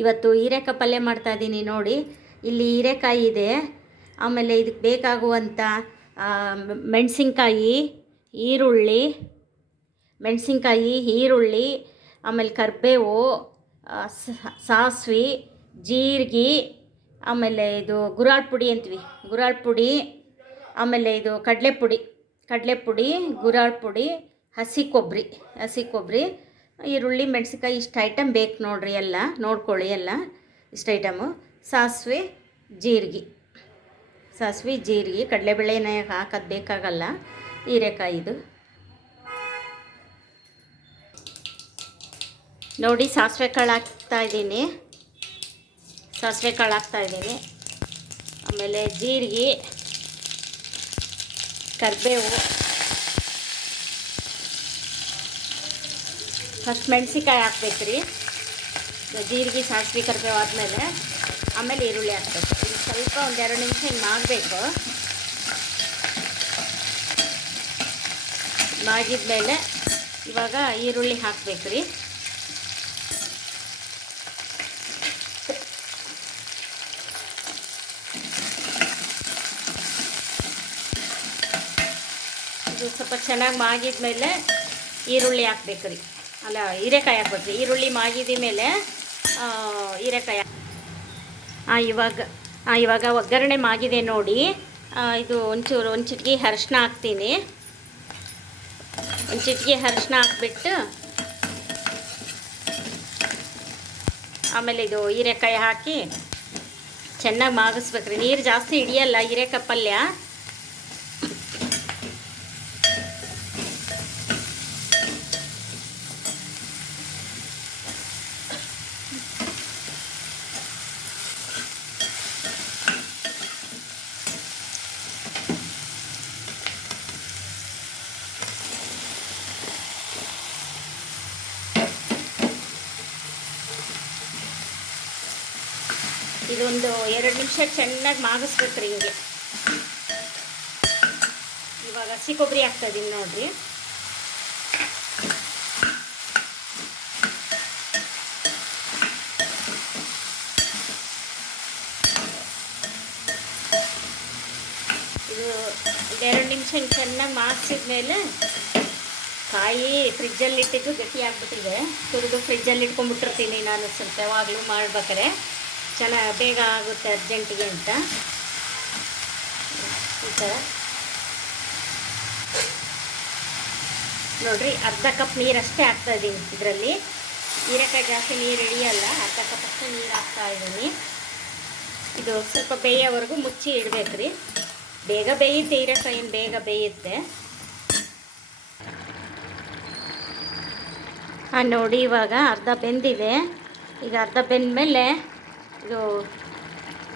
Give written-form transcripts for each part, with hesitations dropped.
ಇವತ್ತು ಹೀರೆಕಾಯಿ ಪಲ್ಯ ಮಾಡ್ತಾಯಿದ್ದೀನಿ ನೋಡಿ. ಇಲ್ಲಿ ಹೀರೆಕಾಯಿ ಇದೆ, ಆಮೇಲೆ ಇದಕ್ಕೆ ಬೇಕಾಗುವಂಥ ಮೆಣಸಿನ್ಕಾಯಿ, ಈರುಳ್ಳಿ, ಆಮೇಲೆ ಕರಿಬೇವು, ಸಾಸಿವೆ, ಜೀರಿಗೆ, ಆಮೇಲೆ ಇದು ಗುರಾಳ್ ಪುಡಿ ಅಂತೀವಿ, ಗುರಾಳ್ ಪುಡಿ, ಆಮೇಲೆ ಇದು ಕಡಲೆ ಪುಡಿ, ಗುರಾಳ್ ಪುಡಿ, ಹಸಿ ಕೊಬ್ಬರಿ, ಈರುಳ್ಳಿ, ಮೆಣಸಿನ್ಕಾಯಿ ಇಷ್ಟು ಐಟಮ್ ಬೇಕು ನೋಡಿರಿ. ಎಲ್ಲ ನೋಡ್ಕೊಳ್ಳಿ, ಎಲ್ಲ ಇಷ್ಟು ಐಟಮು. ಸಾಸಿವೆ ಜೀರಿಗೆ, ಕಡಲೆಬೇಳೆನ ಹಾಕೋದು ಬೇಕಾಗಲ್ಲ ಹೀರೆಕಾಯಿದು. ನೋಡಿ ಸಾಸಿವೆ ಕಾಳು ಹಾಕ್ತಾಯಿದ್ದೀನಿ, ಆಮೇಲೆ ಜೀರಿಗೆ, ಕರಿಬೇವು, ಫಸ್ಟ್ ಮೆಣಸಿನ್ಕಾಯಿ ಹಾಕ್ಬೇಕು ರೀ. ಜೀರಿಗೆ, ಸಾಸಿವೆ, ಕರಿಬೇವು ಆಮೇಲೆ ಈರುಳ್ಳಿ ಹಾಕ್ಬೇಕು. ಇದು ಸ್ವಲ್ಪ ಒಂದು 2 ನಿಮಿಷ ಹಿಂಗೆ ಮಾಡಬೇಕು. ಮಾಡಿದ್ಮೇಲೆ ಇವಾಗ ಈರುಳ್ಳಿ ಹಾಕ್ಬೇಕು ರೀ. ಇದು ಸ್ವಲ್ಪ ಚೆನ್ನಾಗಿ ಮಾಗಿದ್ಮೇಲೆ ಈರುಳ್ಳಿ ಹಾಕ್ಬೇಕು ರೀ, ಅಲ್ಲ ಹೀರೆಕಾಯಿ ಹಾಕ್ಬೇಕು ರೀ. ಈರುಳ್ಳಿ ಮಾಗಿದ ಮೇಲೆ ಹೀರೆಕಾಯಿ ಇವಾಗ ಒಗ್ಗರಣೆ ಮಾಗಿದೆ ನೋಡಿ. ಇದು ಒಂದು ಚಿಟಿಕೆ ಅರಿಶಿನ ಹಾಕ್ತೀನಿ. ಒಂದು ಚಿಟಿಕೆ ಅರಿಶಿನ ಹಾಕ್ಬಿಟ್ಟು ಆಮೇಲೆ ಇದು ಹೀರೆಕಾಯಿ ಹಾಕಿ ಚೆನ್ನಾಗಿ ಮಾಗಿಸ್ಬೇಕ್ರಿ. ನೀರು ಜಾಸ್ತಿ ಹಿಡಿಯಲ್ಲ ಹೀರೆಕಾಯಿ ಪಲ್ಯ. ಇದೊಂದು 2 ನಿಮಿಷ ಚೆನ್ನಾಗಿ ಮಾಗಿಸ್ಬೇಕ್ರಿ ಹಿಂಗೆ. ಇವಾಗ ಹಸಿ ಕೊಬ್ಬರಿ ಹಾಕ್ತಾಯಿದ್ದೀನಿ ನೋಡಿರಿ. ಇದು 2 ನಿಮಿಷ ಚೆನ್ನಾಗಿ ಮಾಗಿಸಿದ ಮೇಲೆ ಕಾಯಿ ಫ್ರಿಜ್ಜಲ್ಲಿ ಇಟ್ಟಿದ್ದು ಗಟ್ಟಿ ಆಗಿಬಿಟ್ಟಿದೆ. ತುರಿದು ಫ್ರಿಜ್ಜಲ್ಲಿ ಇಟ್ಕೊಂಡ್ಬಿಟ್ಟಿರ್ತೀನಿ ನಾನು, ಸ್ವಲ್ಪ ಯಾವಾಗಲೂ ಮಾಡ್ಬೇಕಾರೆ ಚೆನ್ನಾಗಿ ಬೇಗ ಆಗುತ್ತೆ ಅರ್ಜೆಂಟಿಗೆ ಅಂತ. ಈ ಥರ ನೋಡಿರಿ, ಅರ್ಧ ಕಪ್ ನೀರಷ್ಟೇ ಹಾಕ್ತಾಯಿದ್ದೀನಿ ಇದರಲ್ಲಿ. ಹೀರೆಕಾಯಿ ಜಾಸ್ತಿ ನೀರು ಹಿಡಿಯಲ್ಲ, ಅರ್ಧ ಕಪ್ ಅಷ್ಟೇ ನೀರು ಹಾಕ್ತಾಯಿದ್ದೀನಿ. ಇದು ಸ್ವಲ್ಪ ಬೇಯೋವರೆಗೂ ಮುಚ್ಚಿ ಇಡಬೇಕು ರೀ. ಬೇಗ ಬೇಯುತ್ತೆ ಹೀರೆಕಾಯಿ, ಬೇಗ ಬೇಯುತ್ತೆ. ನೋಡಿ ಇವಾಗ ಅರ್ಧ ಬೆಂದಿದೆ. ಈಗ ಅರ್ಧ ಬೆಂದಮೇಲೆ ಇದು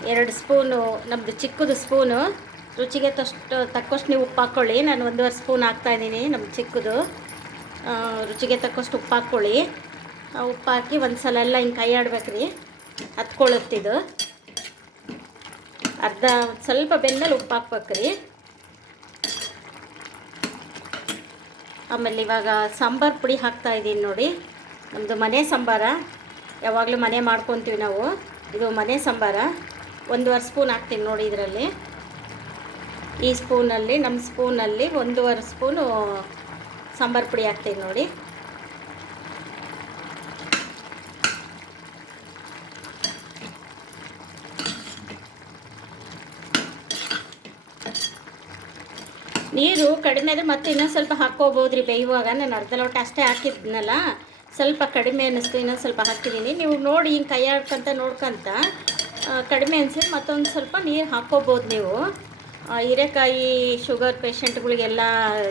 2 ಸ್ಪೂನು, ನಮ್ಮದು ಚಿಕ್ಕದು ಸ್ಪೂನು, ರುಚಿಗೆ ತಕ್ಕಷ್ಟು ನೀವು ಉಪ್ಪು ಹಾಕ್ಕೊಳ್ಳಿ. ನಾನು 1.5 ಸ್ಪೂನ್ ಹಾಕ್ತಾಯಿದ್ದೀನಿ, ನಮ್ಮ ಚಿಕ್ಕದು. ರುಚಿಗೆ ತಕ್ಕಷ್ಟು ಉಪ್ಪು ಹಾಕ್ಕೊಳ್ಳಿ. ಉಪ್ಪು ಹಾಕಿ ಒಂದು ಸಲ ಎಲ್ಲ ಹಿಂಗೆ ಕೈ ಆಡ್ಬೇಕ್ರಿ, ಹತ್ಕೊಳ್ಳುತ್ತಿದ್ದು. ಸ್ವಲ್ಪ ಬೆಂದಲ್ಲಿ ಉಪ್ಪು ಹಾಕ್ಬೇಕ್ರಿ. ಆಮೇಲೆ ಇವಾಗ ಸಾಂಬಾರು ಪುಡಿ ಹಾಕ್ತಾಯಿದ್ದೀನಿ ನೋಡಿ. ನಮ್ಮದು ಮನೆ ಸಾಂಬಾರ, ಯಾವಾಗಲೂ ಮನೆ ಮಾಡ್ಕೊತೀವಿ ನಾವು. ಇದು ಮನೆ ಸಾಂಬಾರ. 1.5 ಸ್ಪೂನ್ ಹಾಕ್ತೀನಿ ನೋಡಿ ಇದರಲ್ಲಿ. ಈ ಸ್ಪೂನಲ್ಲಿ, ನಮ್ಮ ಸ್ಪೂನಲ್ಲಿ 1.5 ಸ್ಪೂನು ಸಾಂಬಾರು ಪುಡಿ ಹಾಕ್ತೀನಿ ನೋಡಿ. ನೀರು ಕಡಿಮೆ ಆದರೆ ಮತ್ತೆ ಇನ್ನೊಂದು ಸ್ವಲ್ಪ ಹಾಕ್ಕೋಬೋದು ರೀ ಬೇಯುವಾಗ. ನಾನು ಅರ್ಧ ಲೋಟ ಅಷ್ಟೇ ಹಾಕಿದ್ನಲ್ಲ, ಸ್ವಲ್ಪ ಕಡಿಮೆ ಅನ್ನಿಸ್ತು, ಇನ್ನೊಂದು ಸ್ವಲ್ಪ ಹಾಕಿದ್ದೀನಿ. ನೀವು ನೋಡಿ ಹಿಂಗೆ ಕೈ ಆಡ್ಕೊಂತ ನೋಡ್ಕೊಂತ ಕಡಿಮೆ ಅನಿಸಿದ್ರೆ ಮತ್ತೊಂದು ಸ್ವಲ್ಪ ನೀರು ಹಾಕ್ಕೋಬೋದು ನೀವು. ಹೀರೆಕಾಯಿ ಶುಗರ್ ಪೇಷಂಟ್ಗಳಿಗೆಲ್ಲ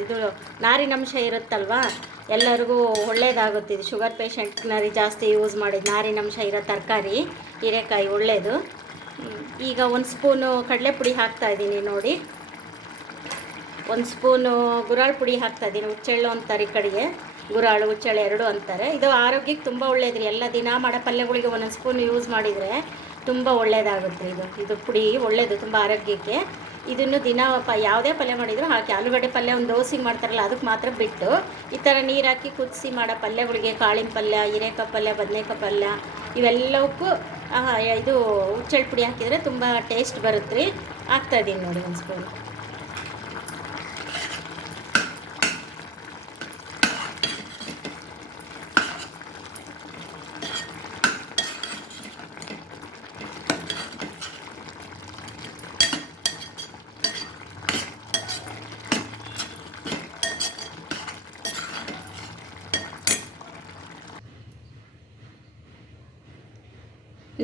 ಇದು ನಾರಿನಂಶ ಇರುತ್ತಲ್ವ, ಎಲ್ಲರಿಗೂ ಒಳ್ಳೆಯದಾಗುತ್ತೆ. ಇದು ಶುಗರ್ ಪೇಷಂಟ್ನರಿ ಜಾಸ್ತಿ ಯೂಸ್ ಮಾಡಿದ ನಾರಿನಂಶ ಇರೋ ತರಕಾರಿ ಹೀರೆಕಾಯಿ, ಒಳ್ಳೆಯದು. ಈಗ 1 ಸ್ಪೂನು ಕಡಲೆ ಪುಡಿ ಹಾಕ್ತಾಯಿದ್ದೀನಿ ನೋಡಿ. 1 ಸ್ಪೂನು ಗುರಾಳ್ ಪುಡಿ ಹಾಕ್ತಾಯಿದ್ದೀನಿ. ಹುಚ್ಚೆಳ್ಳು ಅಂತಾರೆ ಈ ಕಡೆಗೆ, ಗುರಾಳು ಹುಚ್ಚೆಳ್ಳು 2 ಅಂತಾರೆ. ಇದು ಆರೋಗ್ಯಕ್ಕೆ ತುಂಬ ಒಳ್ಳೆಯದು ರೀ. ಎಲ್ಲ ದಿನ ಮಾಡೋ ಪಲ್ಯಗಳಿಗೆ 1 ಸ್ಪೂನ್ ಯೂಸ್ ಮಾಡಿದರೆ ತುಂಬ ಒಳ್ಳೆಯದಾಗುತ್ತೆ. ಇದು ಪುಡಿ ಒಳ್ಳೆಯದು ತುಂಬ ಆರೋಗ್ಯಕ್ಕೆ. ಇದನ್ನು ದಿನ ಯಾವುದೇ ಪಲ್ಯ ಮಾಡಿದರೂ ಹಾಕಿ. ಆಲೂಗಡ್ಡೆ ಪಲ್ಯ ಒಂದು ದೋಸೆಗೆ ಮಾಡ್ತಾರಲ್ಲ ಅದಕ್ಕೆ ಮಾತ್ರ ಬಿಟ್ಟು, ಈ ಥರ ನೀರು ಹಾಕಿ ಕುದಿಸಿ ಮಾಡೋ ಪಲ್ಯಗಳಿಗೆ, ಕಾಳಿನ ಪಲ್ಯ, ಹೀರೆಕಾಯಿ ಪಲ್ಯ, ಬದನೆಕಾಯಿ ಪಲ್ಯ, ಇವೆಲ್ಲವಕ್ಕೂ ಇದು ಹುಚ್ಚೆಳ್ಳು ಪುಡಿ ಹಾಕಿದರೆ ತುಂಬ ಟೇಸ್ಟ್ ಬರುತ್ತೆ ರೀ. ಹಾಕ್ತಾಯಿದ್ದೀನಿ ನೋಡಿ ಒಂದು ಸ್ಪೂನು.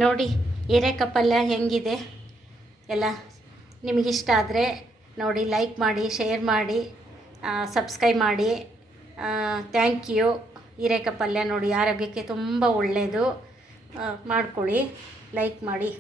ನೋಡಿ ಹೀರೆಕಾಯಿ ಪಲ್ಯ ಹೆಂಗಿದೆ ಎಲ್ಲ. ನಿಮಗಿಷ್ಟ ಆದರೆ ನೋಡಿ, ಲೈಕ್ ಮಾಡಿ, ಶೇರ್ ಮಾಡಿ, ಸಬ್ಸ್ಕ್ರೈಬ್ ಮಾಡಿ. Thank you. ಹೀರೆಕಾಯಿ ಪಲ್ಯ ನೋಡಿ ಆರೋಗ್ಯಕ್ಕೆ ತುಂಬ ಒಳ್ಳೆಯದು. ಮಾಡ್ಕೊಳ್ಳಿ, ಲೈಕ್ ಮಾಡಿ.